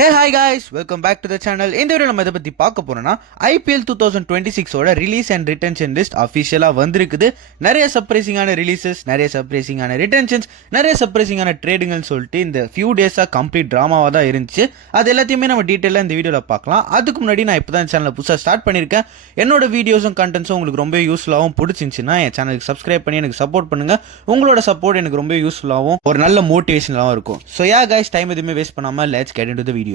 Hey hi guys, welcome back to the channel. இந்த வீடியோல நம்ம இத பத்தி பார்க்க போறோம்னா IPL 2026 ஓட ரிலீஸ் அண்ட் ரிட்டென்ஷன் லிஸ்ட் அபிஷியலா வந்திருக்குது. நிறைய சர்ப்ரைசிங்கான ரிலீசஸ், நிறைய சர்ப்ரைசிங்கான ரிட்டென்ஷன்ஸ், நிறைய சர்ப்ரைசிங்கான ட்ரேடிங்னு சொல்லிட்டு இந்த ஃபியூ டேஸா கம்ப்ளீட் டிராமாவா தான் இருந்துச்சு. அது எல்லாத்தையுமே நம்ம டீடைலா இந்த வீடியோல பார்க்கலாம். அதுக்கு முன்னாடி நான் இப்பதான் சேனலை புதுசா ஸ்டார்ட் பண்ணிருக்கேன். என்னோட வீடியோஸும் கண்டென்ட்ஸும் உங்களுக்கு ரொம்ப யூஸ்ஃபுல்லாகவும் பிடிச்சிருந்துச்சுன்னா என் சேனலுக்கு சப்ஸ்கிரைப் பண்ணி எனக்கு சப்போர்ட் பண்ணுங்க. உங்களோட சப்போர்ட் எனக்கு ரொம்ப யூஸ்ஃபுல்லாகவும் ஒரு நல்ல மோட்டிவேஷனாகவும் இருக்கும். ஸோ யா கைஸ், டைம் எதுவுமே வேஸ்ட் பண்ணாம let's get into the video.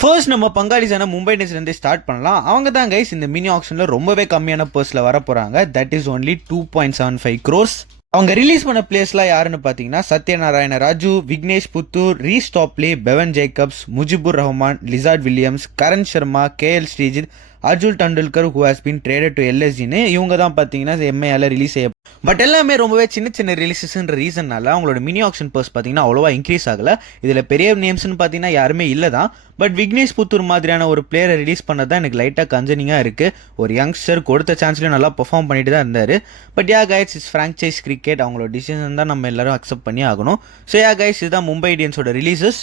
First நம்ம பங்காளிஸான மும்பை இந்தியன்ஸ்லேருந்தே ஸ்டார்ட் பண்ணலாம். அவங்க தான் கைஸ் இந்த மினி ஆக்ஷனில் ரொம்பவே கம்மியான பர்ஸில் வர போகிறாங்க. That is only 2.75 crores. அவங்க ரிலீஸ் பண்ண பிளேஸ்லாம் யாருன்னு பார்த்தீங்கன்னா Satyanarayana Raju, Vignesh Puthur, Reece Topley, Bevon Jacobs, Mujibur Rahman, Lizaad Williams, Karan Sharma, KL Sreejith, Arjun Tendulkar who has been traded to LSGன்னு இவங்க தான் பார்த்தீங்கன்னா MIல ரிலீஸ் செய்ய. பட் எல்லாமே ரொம்பவே சின்ன சின்ன ரிலீசஸ்ன்ற ரீசன்னால அவங்களோட மினி ஆக்ஷன் பர்ஸ் பார்த்தீங்கன்னா அவ்வளோவா இன்க்ரீஸ் ஆகலை. இதில் பெரிய நேம்ஸ்னு பார்த்தீங்கன்னா யாருமே இல்லை தான். பட் விக்னேஷ் புத்தூர் மாதிரியான ஒரு பிளேயரை ரிலீஸ் பண்ணது தான் எனக்கு லைட்டாக கன்சர்னிங்காக இருக்குது. ஒரு யங்ஸ்டர் கொடுத்த சான்ஸ்லேயும் நல்லா பெர்ஃபார்ம் பண்ணிட்டு தான் இருந்தார். But ya guys, is franchise cricket, அவங்களோட டிசிஷன் தான் நம்ம எல்லாரும் அக்செப்ட் பண்ணி ஆகணும். ஸோ யா கைஸ், இதுதான் மும்பை இந்தியன்ஸோட ரிலீசஸ்.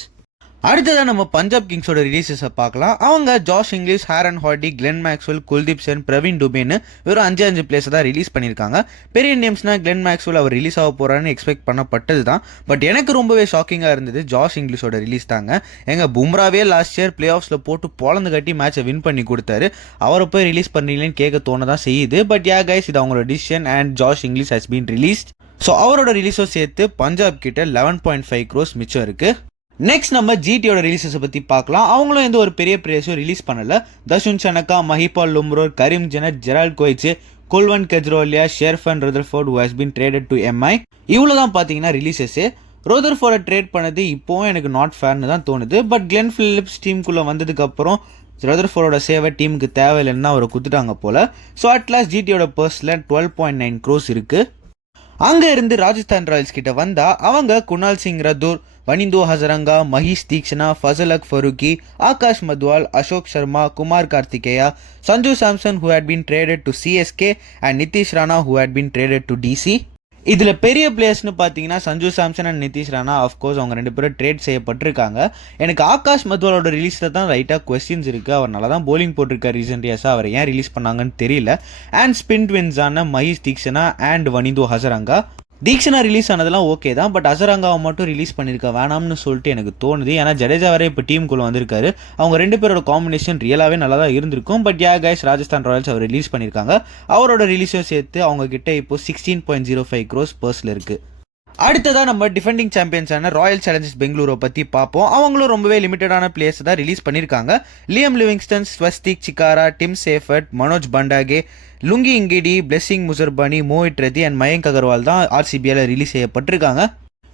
அடுத்ததான் நம்ம பஞ்சாப் கிங்ஸோட ரிலீசஸை பார்க்கலாம். அவங்க Josh Inglis, Aaron Hardie, Glenn Maxwell, Kuldeep Sen, Praveen டுபேன்னு வெறும் 5 பிளேஸை தான் ரிலீஸ் பண்ணியிருக்காங்க. பெரிய நேம்ஸ்னா கிளென் மேக்ஸ்வெல் அவர் ரிலீஸ் ஆக போகிறான்னு எக்ஸ்பெக்ட் பண்ணப்பட்டது தான். பட் எனக்கு ரொம்பவே ஷாக்கிங்காக இருந்தது ஜாஷ் இங்கிலீஷோட ரிலீஸ் தாங்க. எங்கள் பும்ராவே லாஸ்ட் இயர் பிளே ஆஃப்ஸில் போட்டு பொழந்து கட்டி மேட்சை வின் பண்ணி கொடுத்தாரு. அவரை போய் ரிலீஸ் பண்ணீங்களேன்னு கேட்க தோணதான் செய்யுது. பட் யா கைஸ், இது அவங்களோட decision and Josh English has been released. So அவரோட ரிலீஸும் சேர்த்து பஞ்சாப் கிட்ட 11.5 crores மிச்சம் இருக்குது. நெக்ஸ்ட் நம்ம ஜிடியோட ரிலீஸஸை பற்றி பார்க்கலாம். அவங்களும் எந்த ஒரு பெரிய பிளேயர்ஸும் ரிலீஸ் பண்ணல. Dasun Shanaka, Mahipal Lomror, Karim Janat, Gerald Coetzee, Kulwant Khejroliya, Sherfane Rutherford who has been traded to MI. இவ்வளோ தான் பார்த்தீங்கன்னா ரிலீசஸ்ஸு. ரதர்ஃபோர்டை ட்ரேட் பண்ணது இப்போவும் எனக்கு நாட் ஃபேர்னு தான் தோணுது. பட் கிளென் ஃபிலிப்ஸ் டீமுக்குள்ளே வந்ததுக்கப்புறம் ரதர்ஃபோர்டோட சேவை டீமுக்கு தேவையில்லைன்னா அவரை குத்துட்டாங்க போல். ஸோ அட்லாஸ்ட் ஜிடியோட பர்ஸில் 12.9 crores இருக்குது. அங்கே இருந்து ராஜஸ்தான் ராயல்ஸ் கிட்ட வந்தால் அவங்க குணால் சிங் ரத்தூர், வனிந்து ஹசரங்கா, மஹீஷ் தீக்ஷனா, ஃபசல் அக் Farooqui, Akash Madhwal, Ashok Sharma, Kumar Karthikeya, Sanju Samson who had been traded to CSK and Nitish Rana who had been traded to DC. இதில் பெரிய பிளேயர்ஸ்னு பார்த்தீங்கன்னா சஞ்சு சாம்சன் அண்ட் நிதிஷ் ராணா ஆஃப்கோர்ஸ் அவங்க 2 பேரும் ட்ரேட் செய்யப்பட்டிருக்காங்க. எனக்கு ஆகாஷ் மத்வாலோட ரிலீஸில் தான் லைட்டாக கொஸ்டின்ஸ் இருக்குது. அவர் நல்லா தான் போலிங் போட்டிருக்கார் ரீசெண்ட் இயர்ஸாக. அவர் ஏன் ரிலீஸ் பண்ணாங்கன்னு தெரியல. அண்ட் ஸ்பின் ட்வின்ஸான மஹீஷ் தீக்ஷனா அண்ட் வனிந்து ஹசரங்கா. தீக்ஷனா ரிலீஸ் ஆனதெல்லாம் ஓகே தான். பட் ஹசரங்காவை மட்டும் ரிலீஸ் பண்ணியிருக்க வேணாம்னு சொல்லிட்டு எனக்கு தோணுது. ஏன்னா ஜடேஜா வரை இப்போ டீமுக்குள்ளே வந்திருக்காரு. அவங்க 2 பேரோட காம்பினேஷன் ரியலாகவே நல்லா தான் இருந்திருக்கும். But ya guys, Rajasthan Royals அவர் ரிலீஸ் பண்ணியிருக்காங்க. அவரோட ரிலீஸும் சேர்த்து அவங்க கிட்ட இப்போ 16.05 crores பர்ஸில் இருக்குது. அடுத்ததாக நம்ம டிஃபெண்டிங் சாம்பியன்ஸான ராயல் சேலஞ்சர்ஸ் பெங்களூரை பற்றி பார்ப்போம். அவங்களும் ரொம்பவே லிமிட்டடான பிளேயர்ஸ் தான் ரிலீஸ் பண்ணியிருக்காங்க. Liam Livingstone, Swastik Chikara, Tim Seifert, Manoj Bhandage, Lungi Ngidi, Blessing Muzarabani, Mohit Reddy and Mayank Agarwal தான் RCBல ரிலீஸ் செய்யப்பட்டிருக்காங்க.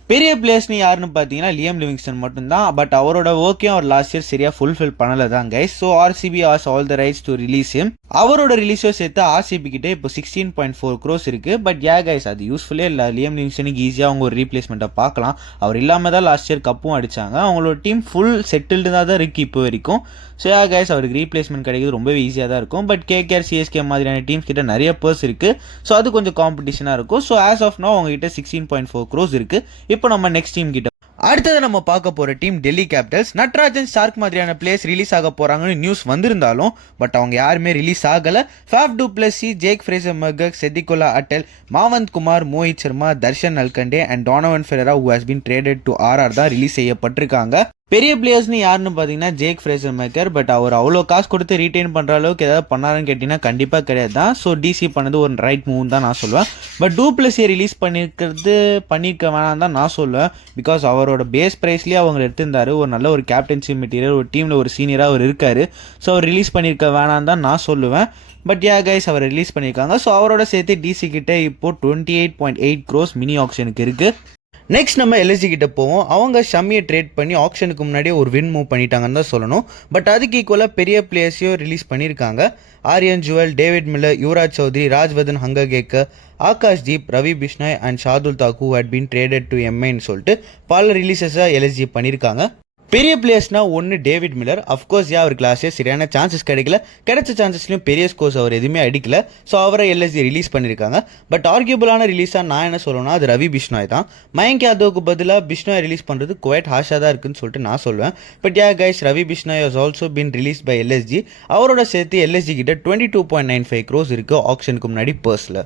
பெரிய பிளேயர்ஸ்னு யாருன்னு பார்த்தீங்கன்னா லியம் லிவிங்ஸ்டன் மட்டும்தான். பட் அவரோட ஒர்க்கையும் அவர் லாஸ்ட் இயர் சரியாக ஃபுல்ஃபில் பண்ணலை தான் guys. So RCB has all the rights to release him. அவரோட ரிலீஸும் சேர்த்து RCB கிட்டே இப்போ 16.4 crores இருக்குது. பட் யா கைஸ், அது யூஸ்ஃபுல்லே இல்லை. லியம் லிவிங்ஸ்டனுக்கு ஈஸியாக அவங்க ஒரு ரீப்ளேஸ்மெண்ட்டை பார்க்கலாம். அவர் இல்லாமல் தான் லாஸ்ட் இயர் கப்பும் அடித்தாங்க. அவங்களோட டீம் ஃபுல் செட்டில்டு தான் இருக்குது இப்போ வரைக்கும். ஸோ யா கைஸ், அவருக்கு ரீப்ளேஸ்மெண்ட் கிடைக்கிறது ரொம்பவே ஈஸியாக தான் இருக்கும். பட் KKR, CSK மாதிரியான டீம்ஸ் கிட்ட நிறைய பர்ஸ் இருக்குது. ஸோ அது கொஞ்சம் காம்படிஷனாக இருக்கும். ஸோ ஆஸ் ஆஃப் நோ அவங்ககிட்ட 16.4 crores இருக்குது. இப்போ நம்ம நெக்ஸ்ட் டீம் கிட்ட அடுத்தது நம்ம பார்க்க போகிற டீம் டெல்லி கேபிட்டல்ஸ். நட்ராஜன், ஸ்டார்க் மாதிரியான பிளேயர்ஸ் ரிலீஸ் ஆக போகிறாங்கன்னு நியூஸ் வந்திருந்தாலும் பட் அவங்க யாருமே ரிலீஸ் ஆகலை. Faf du Plessis, Jake Fraser McGurk, Sediqullah Atal, Manvanth Kumar, Mohit Sharma, Darshan Nalkande and Donovan Ferreira who has been traded to RR தான் ரிலீஸ் செய்யப்பட்டிருக்காங்க. பெரிய பிளேயர்ஸ்னு யாருன்னு பார்த்தீங்கன்னா ஜேக் ஃப்ரேசர் மேக்கர். பட் அவர் அவ்வளோ காசு கொடுத்து ரீட்டைன் பண்ணுற அளவுக்கு ஏதாவது பண்ணாருன்னு கேட்டிங்கன்னா கண்டிப்பாக கிடையாது தான். ஸோ DC பண்ணது ஒரு ரைட் மூவ் தான் நான் சொல்லுவேன். பட் டூப்ளஸியை ரிலீஸ் பண்ணியிருக்க வேணாம் தான் நான் சொல்லுவேன். பிகாஸ் அவரோட பேஸ் ப்ரைஸ்லேயே அவங்க எடுத்திருந்தார். ஒரு நல்ல ஒரு கேப்டன்சி மெட்டீரியல், ஒரு டீமில் ஒரு சீனியராக அவர் இருக்கார். ஸோ அவர் ரிலீஸ் பண்ணியிருக்க வேணாம் தான் நான் சொல்லுவேன். பட் யா கைஸ், அவர் ரிலீஸ் பண்ணியிருக்காங்க. ஸோ அவரோட சேர்த்து DC கிட்ட இப்போது 28.8 crores மினி ஆக்ஷனுக்கு இருக்குது. நெக்ஸ்ட் நம்ம LSG கிட்ட போவோம். அவங்க ஷம்மியை ட்ரேட் பண்ணி ஆக்ஷனுக்கு முன்னாடியே ஒரு வின் மூவ் பண்ணிட்டாங்கன்னு தான் சொல்லணும். பட் அதுக்கு ஈக்குவலாக பெரிய பிளேயர்ஸையும் ரிலீஸ் பண்ணியிருக்காங்க. Aryan Juyal, David Miller, Yuvraj Chaudhary, Rajvardhan Hangargekar, Akash Deep, Ravi Bishnoi and Shardul Thakur had been traded to MIன்னு சொல்லிட்டு பல ரிலீசஸாக LSG பண்ணியிருக்காங்க. பெரிய பிளேயர்ஸ்னால் ஒன்று டேவிட் மில்லர். அஃப்கோர்ஸ் அவருக்கு லாஸ்ட் இயர் சரியான சான்சஸ் கிடைக்கல. கிடைச்ச சான்சஸ்லையும் பெரிய ஸ்கோர்ஸ் அவர் எதுவுமே அடிக்கல. ஸோ அவரை எல்எஸ்ஜி ரிலீஸ் பண்ணியிருக்காங்க. பட் ஆர்கியூபிளான ரிலீஸாக நான் என்ன சொல்லணும்னா அது ரவி பிஷ்னாய் தான். மயங்க் யாதவுக்கு பதிலாக பிஷ்னாய் ரிலீஸ் பண்ணுறது குவைட் ஹாஷாக தான் இருக்குன்னு சொல்லிட்டு நான் சொல்லுவேன். But guys, Ravi Bishnoi has also been release by LSG. அவரோட சேர்த்து எல்எஸ்ஜி கிட்ட 22.95 crores இருக்குது ஆக்ஷனுக்கு முன்னாடி பர்ஸில்.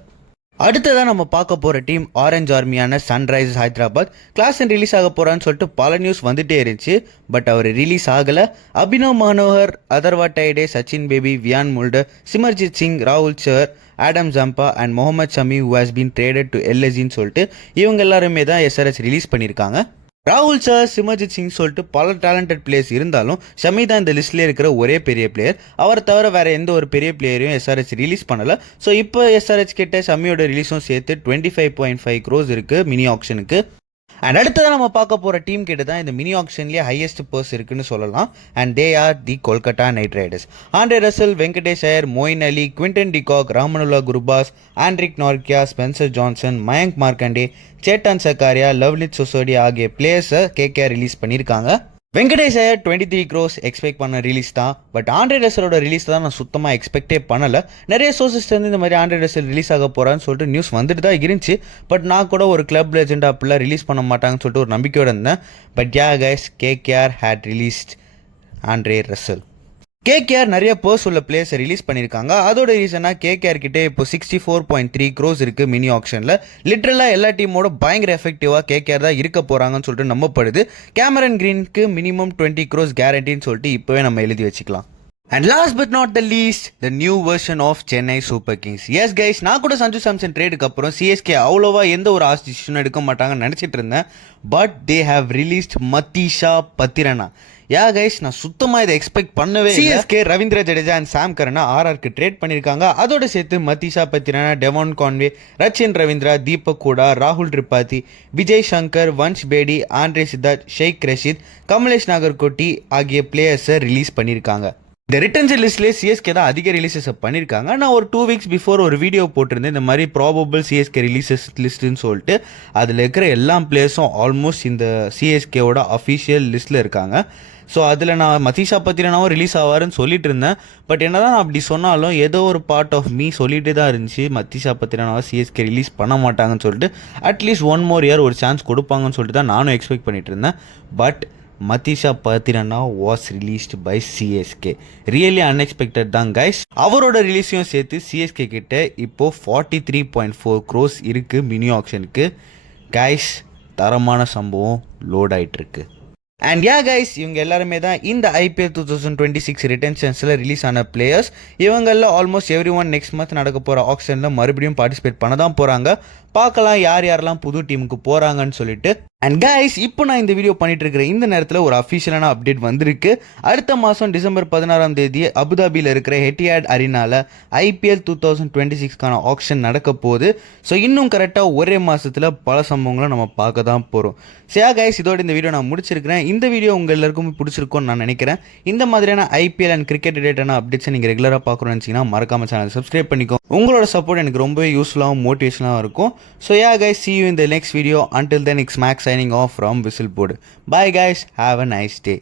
அடுத்ததான் நம்ம பார்க்க போகிற டீம் ஆரஞ்ச் ஆர்மியான சன்ரைசர்ஸ் ஹைதராபாத். கிளாசன் ரிலீஸ் ஆக போகிறான்னு சொல்லிட்டு பல நியூஸ் வந்துட்டே இருந்துச்சு. பட் அவர் ரிலீஸ் ஆகலை. அபினவ் மனோகர், அதர்வா டைடே, சச்சின் பேபி, வியான் முல்டர், சிமர்ஜித் சிங், ராகுல் Chahar, Adam Zampa and Mohammed Shami who has been traded to எல்எஸ்ஜின்னு சொல்லிட்டு இவங்க எல்லாருமே தான் எஸ்ஆர்எஸ் ரிலீஸ் பண்ணியிருக்காங்க. ராகுல் சார், சிமர்ஜித் சிங் சொல்லிட்டு பல டேலண்டட் பிளேயர்ஸ் இருந்தாலும் ஷமி தான் இந்த லிஸ்ட்லேயே இருக்கிற ஒரே பெரிய பிளேயர். அவரை தவிர வேறு எந்த ஒரு பெரிய பிளேயரையும் எஸ்ஆர்எச் ரிலீஸ் பண்ணலை. ஸோ இப்போ எஸ்ஆர்எச் கிட்ட ஷமியோட ரிலீஸும் சேர்த்து 25.5 crores இருக்குது மினி ஆக்ஷனுக்கு. அண்ட் அடுத்ததான் நம்ம பார்க்க போகிற டீம் கிட்ட தான் இந்த மினி ஆக்ஷன்லேயே ஹையஸ்ட் பர்ஸ் இருக்குன்னு சொல்லலாம். And they are the Kolkata Knight Riders. Andre Russell, Venkatesh Iyer, Moeen Ali, Quinton de Kock, Rahmanullah Gurbaz, Anrich Nortje, Spencer Johnson, Mayank Markande, Chetan Sakariya, Luvnith Sisodia ஆகிய பிளேயர்ஸை கேகேஆர் ரிலீஸ் பண்ணியிருக்காங்க. வெங்கடேஷ் ஐயர் 23 crores எக்ஸ்பெக்ட் பண்ண ரிலீஸ் தான். பட் ஆண்ட்ரே ரசலோட ரிலீஸ் தான் நான் சுத்தமாக எக்ஸ்பெக்டே பண்ணலை. நிறைய சோர்சஸ் வந்து இந்த மாதிரி ஆண்ட்ரே ரசல் ரிலீஸ் ஆக போகிறான்னு சொல்லிட்டு நியூஸ் வந்துட்டு தான் இருந்துச்சு. பட் நான் கூட ஒரு கிளப் லெஜெண்ட் அப்படிலாம் ரிலீஸ் பண்ண மாட்டாங்கன்னு சொல்லிட்டு ஒரு நம்பிக்கையோடு இருந்தேன். But guys, KKR had released Andre Russell. KKR நிறைய பர்ஸ் உள்ள பிளேயர்ஸை ரிலீஸ் பண்ணியிருக்காங்க. அதோட ரீசனாக கேகேஆர் கிட்டே இப்போ 64.3 crores இருக்குது மினி ஆக்ஷனில். லிட்ரலாக எல்லா டீமோட பயங்கர எஃபெக்டிவாக கேகேஆர் தான் இருக்க போகிறாங்கன்னு சொல்லிட்டு நம்பப்படுது. கேமரன் கிரீனுக்கு மினிமம் 20 crores கேரண்டின்னு சொல்லிட்டு இப்போவே நம்ம எழுதி வச்சுக்கலாம். And last but not the least, the new version of Chennai super kings. Yes guys, நான் கூட சஞ்சு சாம்சன் ட்ரேடுக்கு அப்புறம் சிஎஸ்கே அவ்வளோவா எந்த ஒரு ஆஸ் டிசிஷனும் எடுக்க மாட்டாங்கன்னு நினச்சிட்டு இருந்தேன். But they have released Matheesha Pathirana. Guys, நான் சுத்தமாக இதை எக்ஸ்பெக்ட் பண்ணவே. CSK Ravindra Jadeja and Sam கரனை ஆர்ஆருக்கு ட்ரேட் பண்ணியிருக்காங்க. அதோட சேர்த்து மதீஷா பத்திரனா, டெவான் கான்வே, ரச்சின் ரவீந்திரா, தீபக் கூடா, ராகுல் திரிபாதி, விஜய் சங்கர், வன்ஷ் பேடி, ஆண்ட்ரே சித்தார்த், ஷேக் ரஷீத், கமலேஷ் நாகர்கோட்டி ஆகிய பிளேயர்ஸை ரிலீஸ் பண்ணியிருக்காங்க. இந்த ரிட்டர்ன்ஸ் லிஸ்ட்லேயே சிஎஸ்கே தான் அதிக ரிலீசஸ் பண்ணியிருக்காங்க. நான் ஒரு 2 weeks பிஃபோர் ஒரு வீடியோ போட்டிருந்தேன் இந்த மாதிரி ப்ராபபிள் சிஎஸ்கே ரிலீசஸ் லிஸ்ட்டுன்னு சொல்லிட்டு. அதில் இருக்கிற எல்லா பிளேயர்ஸும் ஆல்மோஸ்ட் இந்த சிஎஸ்கேவோட அஃபிஷியல் லிஸ்ட்டில் இருக்காங்க. ஸோ அதில் நான் மதீஷா பத்திரனாவும் ரிலீஸ் ஆவாருன்னு சொல்லிட்டு இருந்தேன். பட் என்ன தான் நான் அப்படி சொன்னாலும் ஏதோ ஒரு பார்ட் ஆஃப் மீ சொல்லிட்டு தான் இருந்துச்சு மதீஷா பத்திரனாவை சிஎஸ்கே ரிலீஸ் பண்ண மாட்டாங்கன்னு சொல்லிட்டு. அட்லீஸ்ட் 1 more year ஒரு சான்ஸ் கொடுப்பாங்கன்னு சொல்லிட்டு தான் நானும் எக்ஸ்பெக்ட் பண்ணிட்டு இருந்தேன். But Matheesha Pathirana was released by CSK. Really unexpected தான் கைஸ். அவரோட ரிலீஸையும் சேர்த்து சிஎஸ்கே கிட்ட இப்போது 43.4 crores இருக்குது மினி ஆக்ஷனுக்கு. கைஸ், தரமான சம்பவம் லோட் ஆகிட்டு இருக்கு. அண்ட் கைஸ், இவங்க எல்லாருமே தான் இந்த ஐபிஎல் 2026 ரிட்டன்ஷன்ஸில் ரிலீஸ் ஆன பிளேயர்ஸ். இவங்களில் almost every one next month நடக்க போகிற ஆக்ஷனில் மறுபடியும் பார்ட்டிசிபேட் பண்ண தான் போகிறாங்க. பார்க்கலாம் யாரெல்லாம் புது டீமுக்கு போகிறாங்கன்னு சொல்லிட்டு. அண்ட் கைஸ், இப்போ நான் இந்த வீடியோ பண்ணிட்டு இருக்கிற இந்த நேரத்தில் ஒரு அஃபிஷியலான அப்டேட் வந்திருக்கு. அடுத்த மாதம் டிசம்பர் 16 அபுதாபியில் இருக்கிற ஹெட்டியாட் அரினாவில் ஐபிஎல் 2026க்கான ஆக்ஷன் நடக்க போகுது. ஸோ இன்னும் கரெக்டாக ஒரே மாதத்தில் பல சம்பவங்களும் நம்ம பார்க்க தான் போகிறோம். கைஸ், இதோட இந்த வீடியோ நான் முடிச்சிருக்கிறேன். இந்த வீடியோ உங்கள் எல்லாருக்கும் பிடிச்சிருக்கும்னு நான் நினைக்கிறேன். இந்த மாதிரியான ஐபிஎல் அண்ட் கிரிக்கெட் ரிலேட்டடான அப்டேட்ஸை நீங்கள் ரெகுலராக பார்க்கணும்னு நினச்சிங்கன்னா மறக்காம சேனல் சப்ஸ்கிரைப் பண்ணிக்கோ. உங்களோட சப்போர்ட் எனக்கு ரொம்பவே யூஸ்ஃபுல்லாகவும் மோட்டிவேஷனாகவும் இருக்கும். So guys, see you in the next video. Until then, it's Max signing off from Whistleboard. Bye guys, have a nice day.